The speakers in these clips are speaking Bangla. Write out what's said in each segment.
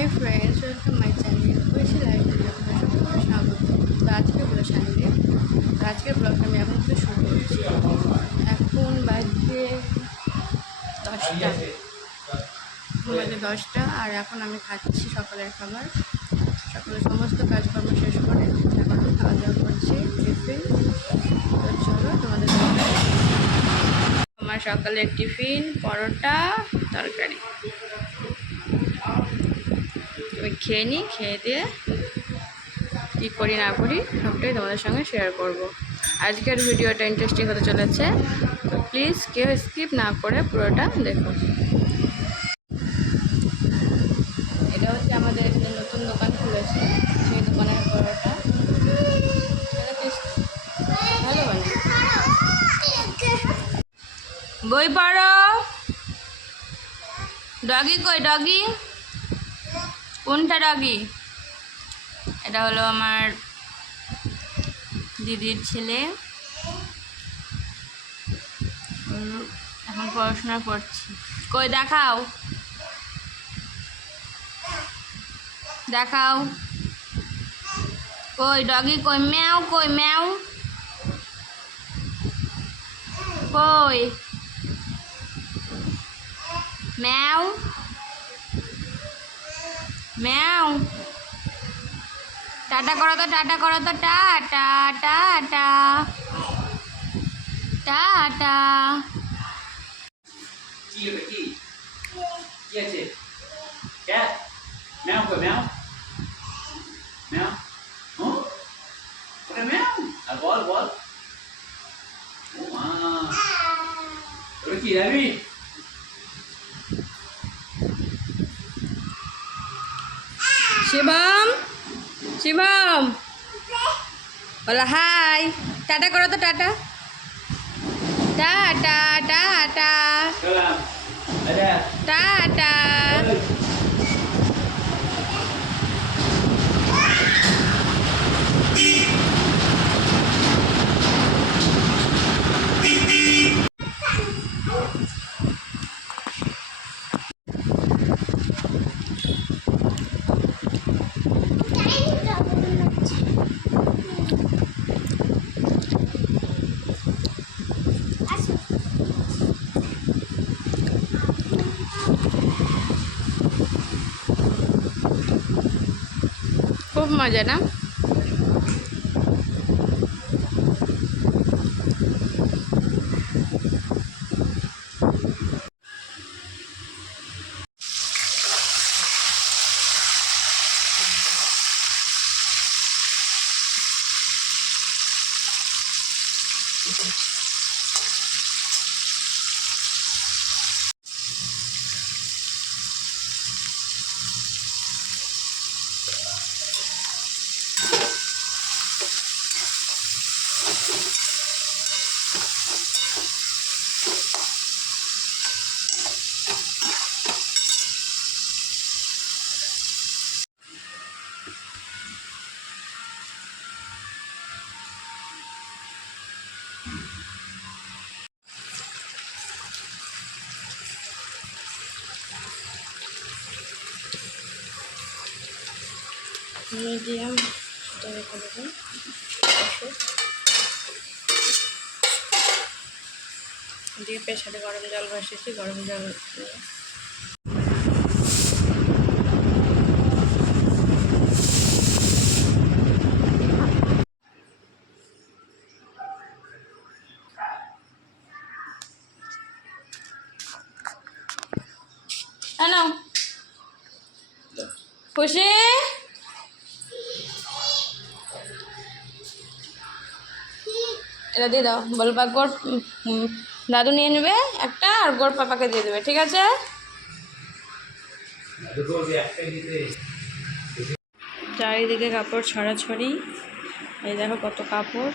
High friends, welcome my channel Oishi life video সকলকে স্বাগত। তো আজকে হলো সানডে। তো আজকের ব্লগটা আমি এখন থেকে শুরু করছি। এখন বাজে 10টা আর এখন আমি খাচ্ছি সকালের খাবার। সকালের সমস্ত কাজকর্ম শেষ করে এখন আমি খাওয়া দাওয়া করছি টিফিন। তো চলো তোমাদের আমার সকালের টিফিন পরোটা তরকারি। আমি খেয়ে নিই, খেয়ে দিয়ে কী করি না করি সবটাই তোমাদের সঙ্গে শেয়ার করব। আজকের ভিডিওটা ইন্টারেস্টিং হতে চলেছে, তো প্লিজ কেউ স্কিপ না করে পুরোটা দেখো। এটা হচ্ছে আমাদের এখানে নতুন দোকান খুলেছে, সেই দোকানের পরোটা ভালো বানায়। বই পড়ো। ডগি কই? ডগি কোনটা? ডগি এটা হলো আমার দিদির ছেলে, এখন পড়াশোনা করছি। কই দেখাও, দেখাও কই ডগি কই? ম্যাও কই? ম্যাও কই? ম্যাও ম্যাও। টাটা করো তো, টাটা করো তো, টাটা টাটা টাটা। কি আছে? ক্যাট ম্যাও কই? ম্যাও ম্যাও। ওটা ম্যাও। আর বল বল। ও মা, ওটা কি যাবি? শিবম, শিবম বলো হাই। টাটা করো তো, টাটা টাটা টাটা চলাম। আচ্ছা টাটা। খুব মজা না? মিডিয়াম রেখে দেবেন। দিয়ে প্রেসারে গরম জল বসিয়েছি, গরম জল দিয়ে নাও। খুশি এটা দিয়ে দাও। বল গোর দাদু নিয়ে নেবে একটা, আর গোর পাপাকে দিয়ে দেবে, ঠিক আছে? চারিদিকে কাপড় ছড়াছড়ি। এই দেখো কত কাপড়,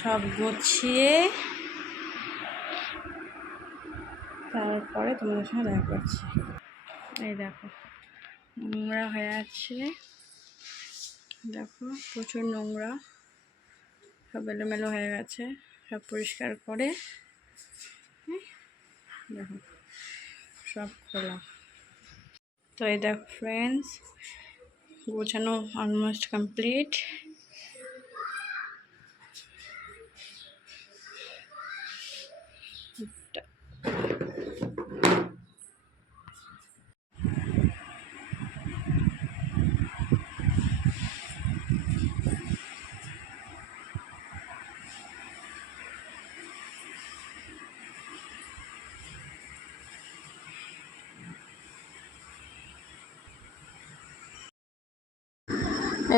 সব গুছিয়ে তারপরে তোমাদের সঙ্গে দেখা করছি। এই দেখো নোংরা হয়ে আছে, দেখো প্রচুর নোংরা, সব এলোমেলো হয়ে গেছে। সব পরিষ্কার করে দেখো সব খোলা। তো এই দেখো ফ্রেন্ডস, গোছানো অলমোস্ট কমপ্লিট।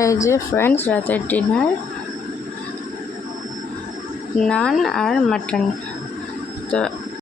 এই যে ফ্রেন্ডস, রাতের ডিনার, নান আর মাটন। তো